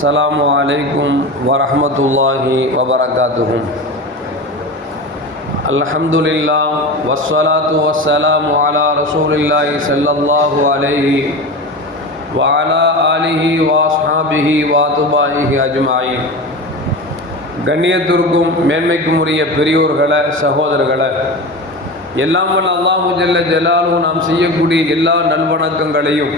அஸ்லாம் வலைக்கும் வரமத்துல்லாஹி வபரகாத்துகும் அல்ஹம்துலில்லா வஸ்வலாத்து வசலாம் அலா ரசூலில்லாஹி சல்லல்லாஹு அலைஹி வாலா அலிஹி வாஸ்ஹாபிஹி வாத்துபாஹி அஜ்மாயி கண்ணியத்திற்கும் மேன்மைக்கும் உரிய பெரியோர்களை சகோதரர்களை எல்லாம் வல்ல அல்லாஹு ஜல்ல ஜலாலும் நாம் செய்யக்கூடிய எல்லா நல்வணக்கங்களையும்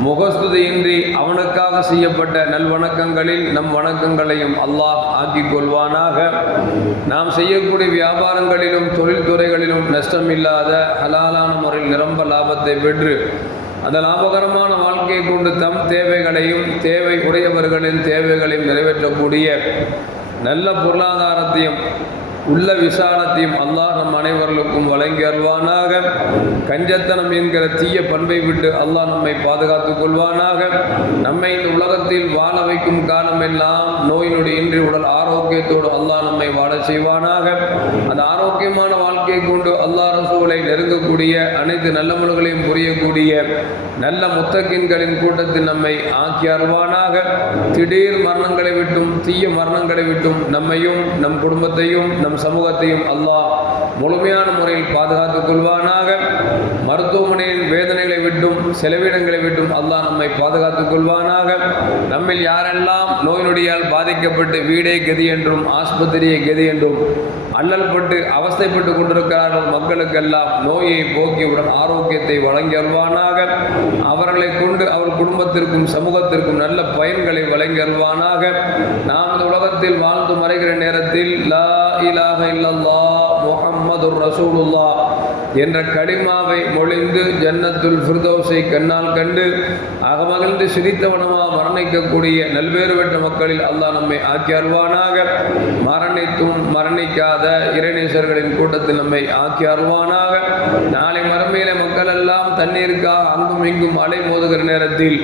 முகஸ்துதியின்றி அவனுக்காக செய்யப்பட்ட நல்வணக்கங்களில் நம் வணக்கங்களையும் அல்லாஹ் ஆக்கிக் கொள்வானாக. நாம் செய்யக்கூடிய வியாபாரங்களிலும் தொழில்துறைகளிலும் நஷ்டமில்லாத ஹலாலான முறையில் நிரம்ப லாபத்தை பெற்று அந்த லாபகரமான வாழ்க்கையை கொண்டு தம் தேவைகளையும் தேவை உடையவர்களின் தேவைகளையும் நிறைவேற்றக்கூடிய நல்ல பொருளாதாரத்தையும் உள்ள விசாலத்தையும் அல்லாஹ் நம் அனைவர்களுக்கும் வழங்கி அருள்வானாக. கஞ்சத்தனம் என்கிற தீய பண்பை விட்டு அல்லாஹ் நம்மை பாதுகாத்துக் கொள்வானாக. நம்மை இந்த உலகத்தில் வாழ வைக்கும் காலமெல்லாம் நோய் நோயினுடைய இன்றி உடல் ஆரோக்கியத்தோடு அல்லாஹ் நம்மை வாழ செய்வானாக. அந்த ஆரோக்கியமான வாழ்க்கையை கொண்டு அல்லாஹ் ரசூலை நெருங்கக்கூடிய அனைத்து நல்ல முறைகளையும் புரியக்கூடிய நல்ல முத்தக்கின்களின் கூட்டத்தில் நம்மை ஆக்கி அருள்வானாக. திடீர் மரணங்களை விட்டும் தீய மரணங்களை விட்டும் நம்மையும் நம் குடும்பத்தையும் நம் சமூகத்தையும் அல்லாஹ் முழுமையான முறையில் பாதுகாத்துக் கொள்வானாக. மருத்துவமனையின் வேதனைகளை விட்டும் செலவினங்களை விட்டும் அல்லாஹ் நம்மை பாதுகாத்துக் கொள்வானாக. நம்மில் யாரெல்லாம் நோய் நொடியால் பாதிக்கப்பட்டு வீடே கதி என்றும் ஆஸ்பத்திரியை கதி என்றும் அல்லல்பட்டு அவஸ்தைப்பட்டு கொண்டிருக்கிறார்கள் மக்களுக்கெல்லாம் நோயை போக்கியவுடன் ஆரோக்கியத்தை வழங்கி அருள்வானாக. அவர்களை கொண்டு அவர் குடும்பத்திற்கும் சமூகத்திற்கும் நல்ல பயன்களை வழங்கி அருள்வானாக. நாம் இந்த உலகத்தில் வாழ்ந்து மறைகிற நேரத்தில் லா இலாஹ இல்லல்லா முகம்மது ரசூலுல்லா என்ற கடிமாவை மொழிந்து ஜன்னத்துல் ஃபிர்தௌஸை கண்ணால் கண்டு அகமகிழ்ந்து சிரித்தவனமாக மரணிக்கக்கூடிய நல்வேறு பெற்ற மக்களில் அல்லாஹ் நம்மை ஆக்கி மரணித்தும் மரணிக்காத இறைநேசர்களின் கூட்டத்தில் நம்மை ஆக்கி நாளை மறுமையில மக்கள் எல்லாம் தண்ணீருக்காக அங்கும் இங்கும் அலை மோதுகிற நேரத்தில்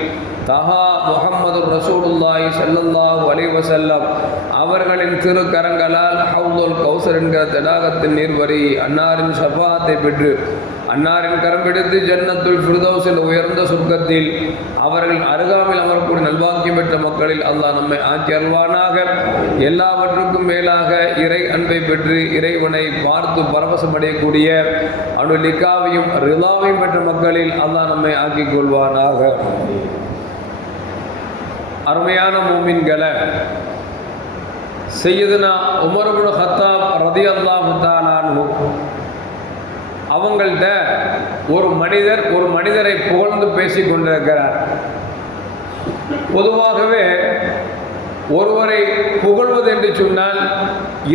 தஹா முகமது ரசூலுல்லாய் ஸல்லல்லாஹு அலைஹி அவர்களின் அவர்களின் திருக்கரங்களால் ஹவுதுல் கௌசர் என்கிற தடாகத்தின் நீர்வரி அன்னாரின் சபாத்தை பெற்று அன்னாரின் கரம் பிடித்து ஜன்னத்துள் ஃபிர்தௌஸில் உயர்ந்த சொர்க்கத்தில் அவர்கள் அருகாமையில் அமரக்கூடிய நல்வாக்கியம் பெற்ற மக்களில் அல்லாஹ் நம்மை ஆக்கி அருள்வானாக. எல்லாவற்றுக்கும் மேலாக இறை அன்பை பெற்று இறைவனை பார்த்து பரவசமடையக்கூடிய அனு லிக்காவையும் ரிலாவையும் பெற்ற மக்களில் அல்லாஹ் நம்மை ஆக்கிக் கொள்வானாக. அருமையான மூமின்களை செய்யதுனா உமர்புல் ஹத்தாப் ரதி அல்லா தாலானு அவங்கள்ட்ட ஒரு மனிதர் ஒரு மனிதரை புகழ்ந்து பேசி கொண்டிருக்கிறார். பொதுவாகவே ஒருவரை புகழ்வது என்று சொன்னால்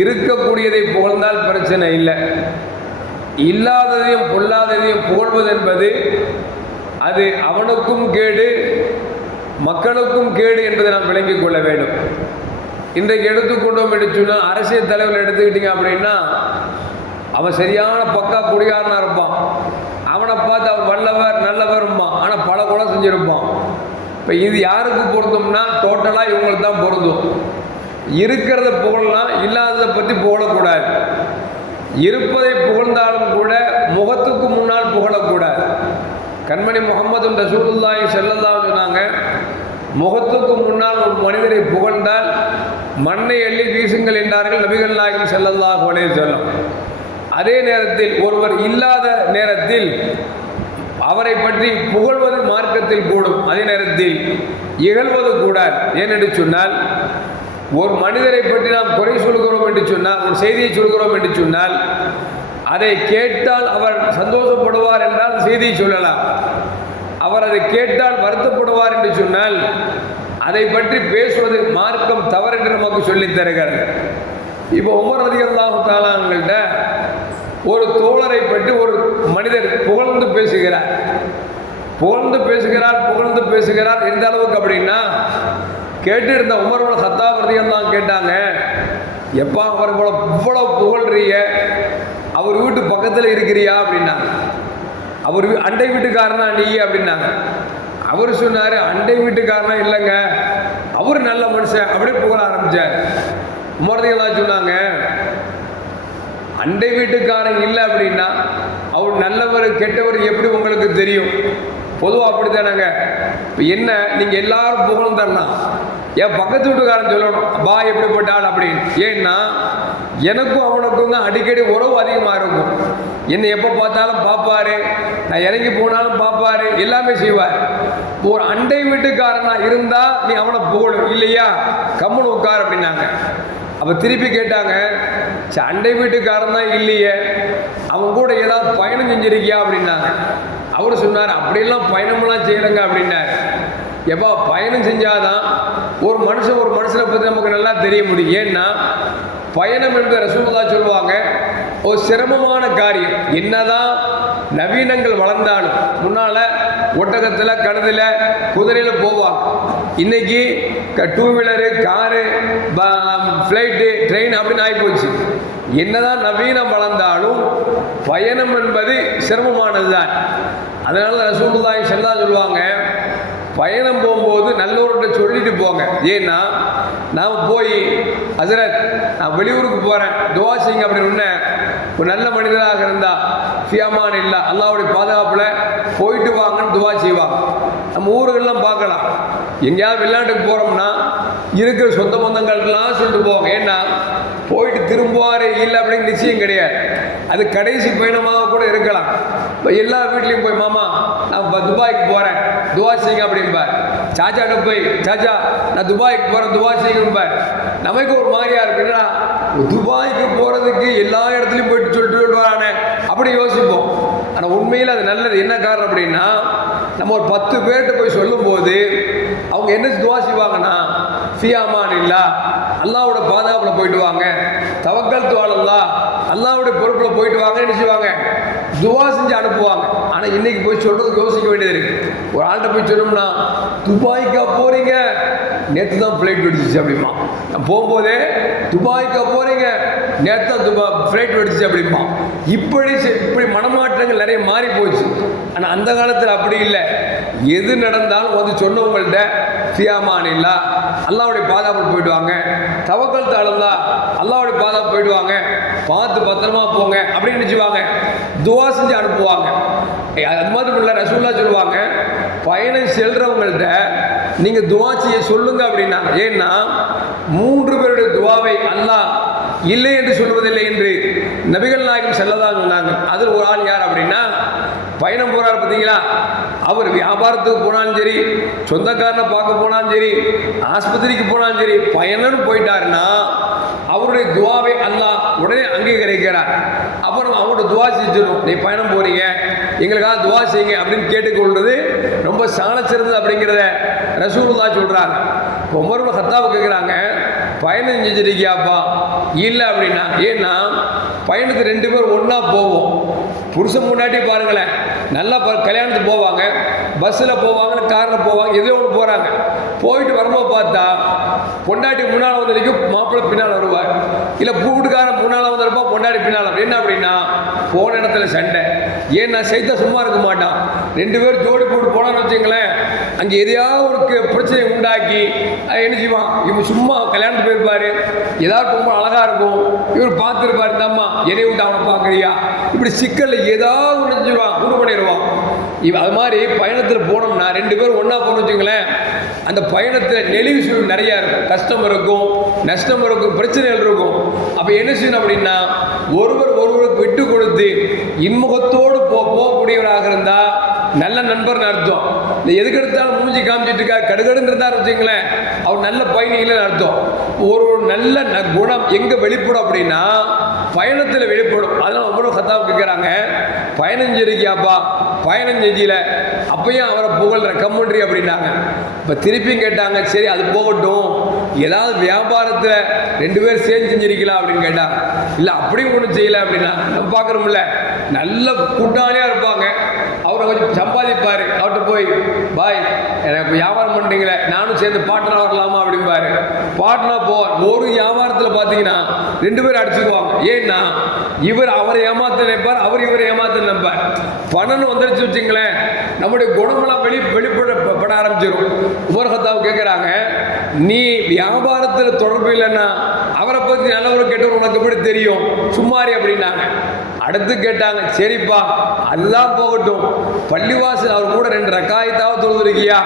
இருக்கக்கூடியதை புகழ்ந்தால் பிரச்சனை இல்லை. இல்லாததையும் பொல்லாததையும் புகழ்வது என்பது அது அவனுக்கும் கேடு மக்களுக்கும் கேடு என்பதை நாம் விளங்கிக் கொள்ள வேண்டும். இன்றைக்கு எடுத்துக்கொண்டோம் என்று சொன்னால் அரசியல் தலைவர் எடுத்துக்கிட்டீங்க அப்படின்னா அவன் சரியான பக்கா குடிகாரனாக இருப்பான். அவனை பார்த்து அவன் வல்லவர் நல்லவரும்பான் ஆனால் பல குலம் செஞ்சுருப்பான். இப்போ இது யாருக்கு பொருந்தும்னா டோட்டலாக இவங்களுக்கு தான் பொருந்தும். இருக்கிறத புகழலாம் இல்லாததை பற்றி புகழக்கூடாது. இருப்பதை புகழ்ந்தாலும் கூட முகத்துக்கு முன்னால் புகழக்கூடாது. கண்மணி முகமது ரசூலுல்லாய் செல்லல்லாம் சொன்னாங்க முகத்துக்கு முன்னால் ஒரு மனிதரை புகழ்ந்தால் மண்ணை எள்ளி வீசுங்கள் என்றார்கள் நபிகள் நாயகம் செல்லல்லாஹ் உடைய செல்லும் அதே நேரத்தில் ஒருவர் இல்லாத நேரத்தில் அவரை பற்றி புகழ்வது மார்க்கத்தில் கூடும். அதே நேரத்தில் இகழ்வது கூடாது. ஏனென்று சொன்னால் ஒரு மனிதரை பற்றி நாம் குறை சொல்கிறோம் என்று சொன்னால் ஒரு செய்தியை சொல்கிறோம் என்று சொன்னால் அதை கேட்டால் அவர் சந்தோஷப்படுவார் என்றால் செய்தியை சொல்லலாம். அவர் அதை கேட்டால் வருத்தப்படுவார் என்று சொன்னால் அதை பற்றி பேசுவது மார்க்கம் தவறு என்று நமக்கு சொல்லித் தருகிறது. இப்போ உமர் அதிகல்லாஹு தாலாங்கள்ட்ட ஒரு தோழரை பற்றி ஒரு மனிதர் புகழ்ந்து பேசுகிறார். புகழ்ந்து பேசுகிறார் புகழ்ந்து பேசுகிறார். எந்த அளவுக்கு அப்படின்னா கேட்டு இருந்த உமரோட சத்தாபிரதியம் தான் கேட்டாங்க எப்பா அவர் இவ்வளோ இவ்வளோ புகழ்றீங்க. அவர் வீட்டு பக்கத்தில் இருக்கிறியா? அப்படின்னாங்க. அவர் வீ- அண்டை வீட்டுக்காரனா நீ? அப்படின்னாங்க. அவர் சொன்னார் அண்டை வீட்டுக்காரனா இல்லைங்க. அவர் நல்ல மனுஷன். அப்படியே புகழ ஆரம்பிச்சார். உமரதிகளா சொன்னாங்க அண்டை வீட்டுக்காரன் இல்லை அப்படின்னா அவர் நல்லவர் கெட்டவர் எப்படி உங்களுக்கு தெரியும்? பொதுவாக அப்படித்தானங்க. இப்போ என்ன நீங்கள் எல்லாரும் புகழும் தரலாம். என் பக்கத்து வீட்டுக்காரன் சொல்லணும் பா எப்படிப்பட்டாள் அப்படின்னு. ஏன்னா எனக்கும் அவனுக்கும் தான் அடிக்கடி உறவு அதிகமாக இருக்கும். என்னை எப்போ பார்த்தாலும் பார்ப்பாரு. நான் இறங்கி போனாலும் பார்ப்பாரு. எல்லாமே செய்வார். ஒரு அண்டை வீட்டுக்காரனா இருந்தால் நீ அவனை புகழும். இல்லையா? கம்முன்னு உட்கார் அப்படின்னாங்க. அப்போ திருப்பி கேட்டாங்க "சரி, அண்டை வீட்டுக்காரன் தான் இல்லையே. அவன் கூட ஏதாவது பயணம் செஞ்சிருக்கியா? அப்படின்னாங்க. அவர் சொன்னார் அப்படியெல்லாம் பயணமெல்லாம் செய்யலைங்க அப்படின்னார். எப்போ பயணம் செஞ்சாதான் ஒரு மனுஷன் ஒரு மனுஷனை பற்றி நமக்கு நல்லா தெரிய முடியும். ஏன்னா பயணம் என்று ரசூலுல்லா சொல்லுவாங்க. ஒரு சிரமமான காரியம். என்னதான் நவீனங்கள் வளர்ந்தாலும் முன்னால் ஒட்டகத்தில் கழுதில் குதிரையில் போவாங்க. இன்னைக்கு two wheeler car flight train அப்படின்னு ஆகிப்போச்சு என்னதான் நவீனம் வளர்ந்தாலும் பயணம் என்பது சிரமமானது தான் அதனால ரசூலுல்லாஹி செல்லா சொல்லுவாங்க பயணம் போகும்போது நல்லவர்கிட்ட சொல்லிட்டு போங்க. ஏன்னா நாம் போய் ஹசரத் நான் வெளியூருக்கு போகிறேன் துவா செய்யுங்க அப்படின்னு உடனே ஒரு நல்ல மனிதராக இருந்தா ஃபியாமான் இல்லை அல்லாவுடைய பாதுகாப்பில் போயிட்டு வாங்கன்னு துவா செய்வாங்க. நம்ம ஊர்கள்லாம் பார்க்கலாம். எங்கேயாவது வெளிநாட்டுக்கு போகிறோம்னா இருக்கிற சொந்த பந்தங்கள்லாம் சொல்லிட்டு போவாங்க. ஏன்னா போயிட்டு திரும்புவார் இல்லை அப்படின்னு நிச்சயம் கிடையாது. அது கடைசி பயணமாக கூட இருக்கலாம். இப்போ எல்லா வீட்லேயும் போய் மாமா நான் துபாய்க்கு போகிறேன் துவா செய்யுங்க அப்படிம்பார். சாச்சாட்ட போய் சாச்சா நான் துபாய்க்கு போகிறேன் துபாய் செய்யுங்கம்பார் நமக்கு ஒரு மாதிரியா இருக்குன்னா துபாய்க்கு போகிறதுக்கு எல்லா இடத்துலையும் போயிட்டு சொல்லிட்டு சொல்லிட்டு வரானே அப்படி யோசிப்போம். ஆனால் உண்மையில் அது நல்லது. என்ன காரணம் அப்படின்னா நம்ம ஒரு பத்து பேர்கிட்ட போய் சொல்லும்போது அவங்க என்ன துவா செய்வாங்கன்னா ஃபியாமான் இல்லா அல்லாவோட பாதுகாப்பில் போயிட்டு வாங்க. தவக்கல் துவாலல்லா அல்லாவுடைய பொறுப்பில் போயிட்டு வாங்க. என்ன செய்வாங்க? துவா செஞ்சு அனுப்புவாங்க. ஆனால் இன்றைக்கி போய் சொல்றதுக்கு யோசிக்க வேண்டியது இருக்குது ஒரு ஆள்கிட்ட போய் சொன்னோம்னா துபாய்க்கா போகிறீங்க நேற்று தான் ஃப்ளைட் வெடிச்சிச்சு அப்படிமா நான் போகும்போதே துபாய்க்கா போகிறீங்க நேற்று தான் துபா ஃப்ளைட் வெடிச்சிச்சு அப்படிமா இப்படி இப்படி மனமாற்றங்கள் நிறைய மாறி போச்சு. ஆனால் அந்த காலத்தில் அப்படி இல்லை. எது நடந்தாலும் வந்து சொன்னவங்கள்ட்ட சியாமான் இல்லா அல்லாவுடைய பாதுகாப்பு போயிடுவாங்க தவக்கல் தாளந்தா அல்லாவுடைய பாதுகாப்பு போயிடுவாங்க பார்த்து பத்திரமா போங்க. அப்படின்னு நினச்சிவாங்க துவா செஞ்சு அனுப்புவாங்க. அது மாதிரி இல்லை ரசூல்லா சொல்லுவாங்க பயணம் செல்றவங்கள்ட்ட நீங்கள் துவா செய்ய சொல்லுங்க அப்படின்னா ஏன்னா மூன்று பேருடைய துவாவை அல்லாஹ் இல்லை என்று சொல்வதில்லை என்று நபிகள் நாயகம் செல்லதான் சொன்னாங்க. அதில் ஒரு ஆள் யார் அப்படின்னா பயணம் போகிறார் பார்த்தீங்களா? அவர் வியாபாரத்துக்கு போனாலும் சரி சொந்தக்காரனை பார்க்க போனாலும் சரி ஆஸ்பத்திரிக்கு போனாலும் சரி பயணம்னு போயிட்டாருன்னா அவருடைய துவாவை அல்லாஹ் உடனே அங்கீகரிக்கிறார். அப்புறம் அவங்களோட துவா செஞ்சிடும் நீ பயணம் போறீங்க. எங்களுக்காக துவா செய்யுங்க அப்படின்னு கேட்டுக்கொள்வது ரொம்ப சாண சிறந்தது அப்படிங்கிறத ரசூல்லா சொல்றாங்க உமர் ஹத்தாவை கேட்குறாங்க பயணம் செஞ்சிருக்கியாப்பா இல்லை அப்படின்னா ஏன்னா பயணத்துக்கு ரெண்டு பேர் ஒன்றா போவோம். புருஷன் முன்னாடி பாருங்களேன் நல்லா ப கல்யாணத்துக்கு போவாங்க. பஸ்ஸில் போவாங்க காரில் போவாங்க எதோ ஒன்று போகிறாங்க போயிட்டு வரும்போது பார்த்தா பொண்டாட்டி முன்னால் வந்தவரைக்கும் மாப்பிள்ளை பின்னால் வருவார் இல்லை வீட்டுக்காரன் முன்னால் வந்து பொண்டாட்டி பின்னால் என்ன அப்படின்னா போன இடத்துல சண்டை. ஏன்னா சைத்தா சும்மா இருக்க மாட்டான். ரெண்டு பேரும் ஜோடி போட்டு போனான்னு வச்சுங்களேன் அங்கே எதையாவது ஒரு க- பிரச்சனையை உண்டாக்கி என்ன செய்வான்? இவன் சும்மா கல்யாணத்துக்கு போயிருப்பாரு. ஏதாவது ரொம்ப அழகாக இருக்கும். இவர் பார்த்துருப்பாரு தம்மா அம்மா விட்டு அவனை பார்க்குறியா? இப்படி சிக்கலில் ஏதாவது ஒன்று செஞ்சுருவான் குண்டு பண்ணிடுவான். இவ அது மாதிரி பயணத்தில் போனோம்னா ரெண்டு பேரும் ஒன்றா போகணும் வச்சுங்களேன் அந்த பயணத்தில் நெளிவு சுழிவு நிறையா இருக்கும். கஷ்டம் இருக்கும் நஷ்டம் இருக்கும் பிரச்சனைகள் இருக்கும். அப்போ என்ன செய்யணும் அப்படின்னா ஒருவர் ஒருவருக்கு விட்டு கொடுத்து இன்முகத்தோடு போ போகக்கூடியவராக இருந்தால் நல்ல நண்பர்னு அர்த்தம். இந்த எதுக்கு எடுத்தாலும் மூஞ்சி காமிச்சிட்டு இருக்கா கடுகடுங்கிறதா வச்சுங்களேன் அவர் நல்ல பயணிகள்னு அர்த்தம். ஒரு ஒரு நல்ல ந- குணம் எங்கே வெளிப்படும் அப்படின்னா பயணத்தில் வெளிப்படும். அதெல்லாம் ஒவ்வொரு கத்தாவுக்கு கேட்குறாங்க பயணம் செஞ்சிருக்கியாப்பா? பயணம் செஞ்சில. அப்பயும் அவரை புகழ்ற கம்முன்றி அப்படின்னாங்க. இப்போ திருப்பியும் கேட்டாங்க சரி அது போகட்டும். ஏதாவது வியாபாரத்தில் ரெண்டு பேரும் சேர்ந்து செஞ்சிருக்கலாம் அப்படின்னு கேட்டாங்க. இல்லை அப்படியும் ஒன்றும் செய்யலை அப்படின்னா நம்ம பார்க்குறோம்ல நல்ல கூட்டாளியாக இருப்பாங்க. அவரை கொஞ்சம் சம்பாதிப்பார். அவர்கிட்ட போய் பாய் எனக்கு வியாபாரம் பண்ணுறீங்களே நானும் சேர்ந்து பார்ட்னர் வரலாமா அப்படிம்பாரு. பார்ட்னர் போவார் ஒரு வியாபாரத்தில் பார்த்தீங்கன்னா ரெண்டு பேரும் அடிச்சுக்குவாங்க. ஏன்னா இவர் அவரை ஏமாத்த நினைப்பார் அவர் இவரை ஏமாத்த நினைப்பார். பணம்னு வந்துருச்சு வச்சுங்களேன் நம்முடைய குணமெல்லாம் வெளி வெளிப்படப்பட ஆரம்பிச்சிடும் உமர்ஹத்தாவு கேட்குறாங்க நீ வியாபாரத்தில் தொடர்பு இல்லைன்னா அவரை பற்றி நல்லவரும் கெட்டவர் உனக்கு எப்படி தெரியும்? சும்மாரி அப்படின்னாங்க. அடுத்து கேட்டாங்க சரிப்பா அதுதான் போகட்டும். பள்ளிவாசல் அவர் கூட ரெண்டு ரக்காயத்தாவது தொழுதுருக்கியா?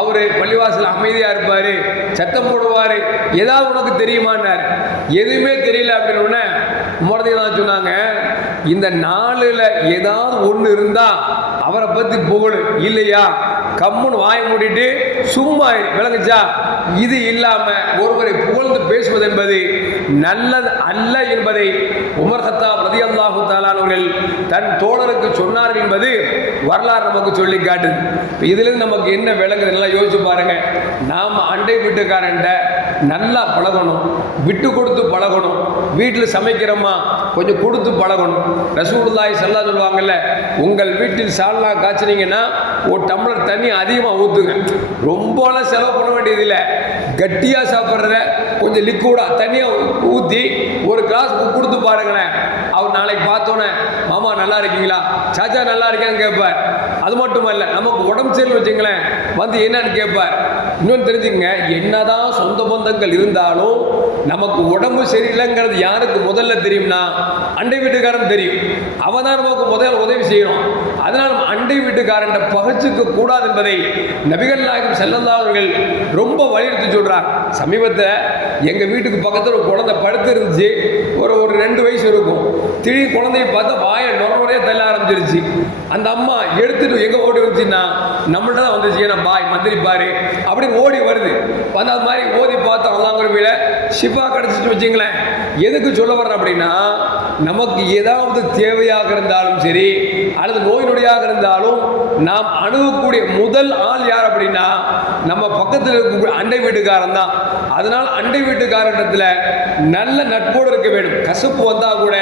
அவர் பள்ளிவாசல் அமைதியாக இருப்பார் சத்தம் போடுவார் ஏதாவது உனக்கு தெரியுமான்னார். எதுவுமே தெரியல அப்படின்னு உடனே தான் சொன்னாங்க இந்த நாளில் ஏதாவது ஒன்று இருந்தால் அவரை பற்றி புகழ் இல்லையா? கம்முன்னு வாய மூடிட்டு சும்மா விளங்குச்சா? இது இல்லாமல் ஒருவரை புகழ்ந்து பேசுவது என்பது நல்லது அல்ல என்பதை உமர் ரதி அல்லாஹு தாலானவர்கள் தன் தோழருக்கு சொன்னார் என்பது வரலாறு நமக்கு சொல்லி காட்டுது. இப்ப நமக்கு என்ன விளங்குது நல்லா யோசிச்சு பாருங்க. நாம் அண்டை வீட்டுக்காரன்ட்ட நல்லா பழகணும். விட்டு கொடுத்து பழகணும். வீட்டில் சமைக்கிறோமா? கொஞ்சம் கொடுத்து பழகணும். ரசூலுல்லாஹி செல்லா சொல்லுவாங்கல்ல உங்கள் வீட்டில் சால்னா காய்ச்சினீங்கன்னா ஒரு டம்ளர் தண்ணி அதிகமாக ஊற்றுங்க ரொம்பலாம் செலவு பண்ண வேண்டியதில்லை. கட்டியாக சாப்பிட்றத கொஞ்சம் லிக்விடாக தண்ணியாக ஊற்றி ஒரு கிளாஸ் கொடுத்து பாருங்களேன். அவர் நாளைக்கு பார்த்தோன்னே மாமா நல்லா இருக்கீங்களா? சாச்சா நல்லா இருக்கியான்னு கேட்பார். அது மட்டும் இல்லை நமக்கு உடம்பு சரியில்லை வச்சுங்களேன். வந்து என்னன்னு கேட்பார். இன்னொன்று தெரிஞ்சுக்கங்க என்னதான் சொந்த பந்தங்கள் இருந்தாலும் நமக்கு உடம்பு சரியில்லைங்கிறது யாருக்கு முதல்ல தெரியும்னா அண்டை வீட்டுக்காரன் தெரியும். அவன் தான் நமக்கு முதல்ல உதவி செய்யணும். அதனால் அண்டை வீட்டுக்காரன் பகச்சுக்க கூடாது என்பதை நபிகள் நாயகம் செல்லல்லா அவர்கள் ரொம்ப வலியுறுத்தி சொல்கிறார் சமீபத்தில் எங்கள் வீட்டுக்கு பக்கத்தில் ஒரு குழந்தை படுத்து இருந்துச்சு. ஒரு ஒரு ரெண்டு வயசு இருக்கும். திடீர் குழந்தைய பார்த்தா வாயை நுரநுறைய தள்ள ஆரம்பிச்சிருச்சு. அந்த அம்மா எடுத்துட்டு எங்கே ஓடி வந்துச்சுன்னா நம்மள்ட்ட தான் வந்துச்சு. ஏன்னா பாய் மந்திரி பாரு அப்படின்னு ஓடி வருது. வந்து அது மாதிரி ஓதி பார்த்தோம் அல்லாங்குறவில ஷிஃபா கிடச்சிட்டு வச்சிங்களேன் எதுக்கு சொல்ல வர்றேன் அப்படின்னா நமக்கு ஏதாவது தேவையாக இருந்தாலும் சரி அல்லது நோய் நொடியாக இருந்தாலும் நாம் அணுகக்கூடிய முதல் ஆள் யார் அப்படின்னா நம்ம பக்கத்தில் இருக்கக்கூடிய அண்டை வீட்டுக்காரன் தான். அதனால் அண்டை வீட்டுக்காரனிடத்தில் நல்ல நட்போடு இருக்க வேண்டும். கசப்பு வந்தால் கூட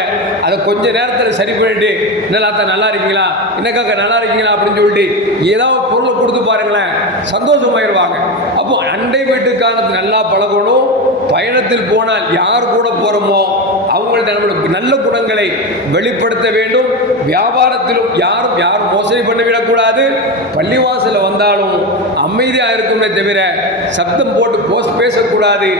அதை கொஞ்ச நேரத்தில் சரி பண்ணிட்டு நல்லா நல்லா இருக்கீங்களா? என்னக்காக்க நல்லா இருக்கீங்களா? அப்படின்னு சொல்லிட்டு ஏதாவது பொருளை கொடுத்து பாருங்களேன். சந்தோஷமாயிருவாங்க. அப்போ அண்டை வீட்டுக்காரனுக்கு நல்லா பழகணும். பயணத்தில் போனால் யார் கூட போகிறோமோ அவங்கள்ட்ட நம்மளுக்கு நல்ல குணங்களை வெளிப்படுத்த வேண்டும். வியாபாரத்திலும் யாரும் யாரும் மோசடி பண்ணிவிடக்கூடாது. பள்ளிவாசலில் வந்தாலும் அமைதியாக இருக்குமே தவிர சத்தம் போட்டு போஸ் பேசக்கூடாது.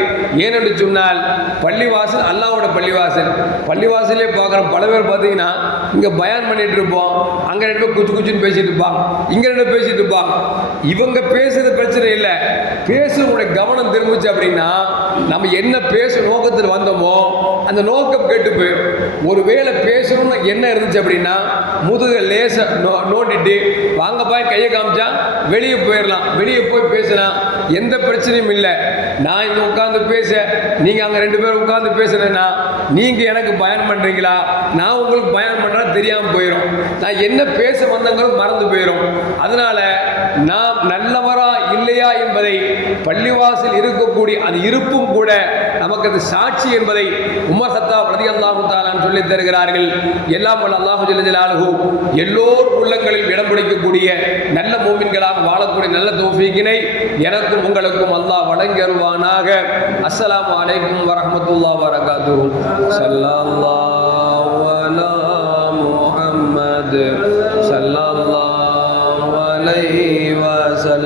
ஏனென்று சொன்னால் பள்ளிவாசல் அல்லாவோட பள்ளிவாசல். பள்ளிவாசலே பார்க்குறோம் பல பேர் பார்த்தீங்கன்னா இங்கே பயான் பண்ணிட்டு இருப்போம். அங்கே ரெண்டு பேர் குச்சு குச்சின்னு பேசிட்டு இருப்பாங்க இங்கே ரெண்டு பேர் பேசிட்டு இருப்பாங்க இவங்க பேசுறது பிரச்சனை இல்லை. பேசுறவங்களுடைய கவனம் திரும்பிச்சு அப்படின்னா நம்ம என்ன பேச நோக்கத்தில் வந்தோமோ அந்த நோக்கம் கேட்டு போயிடும் ஒருவேளை பேசணும்னு என்ன இருந்துச்சு அப்படின்னா முதுக லேச நோ நோண்டிட்டு வாங்க போய் கையை காமிச்சா வெளியே போயிடலாம் வெளியே போய் பேசலாம் எந்த பிரச்சனையும் இல்லை. நான் இங்கே உட்காந்து பேச நீங்கள் அங்கே ரெண்டு பேரும் உட்காந்து பேசுறேன்னா நீங்கள் எனக்கு பயன் பண்ணுறீங்களா நான் உங்களுக்கு பயன் பண்ணுறேன் தெரியாமல் போயிடும் நான் என்ன பேச வந்தங்களும் மறந்து போயிடும் அதனால நாம் நல்லவரா இல்லையா என்பதை பள்ளிவாசல் இருக்கக்கூடிய அது இருப்பும் கூட நமக்கு அது சாட்சி என்பதை உமர் சத்தா பிரதி அல்லாஹு தாலான் சொல்லி தருகிறார்கள். எல்லாம் வல்ல அல்லாஹு ஜல்ல எல்லோர் உள்ளங்களில் இடம் பிடிக்கக்கூடிய நல்ல மூமின்களாக வாழக்கூடிய நல்ல தோஃபீக்கினை எனக்கும் உங்களுக்கும் அல்லாஹ் வழங்கி அருள்வானாக. அஸ்ஸலாமு அலைக்கும் வரஹ்மத்துல்லாஹி வரகாத்துஹு ஸல்லல்லாஹு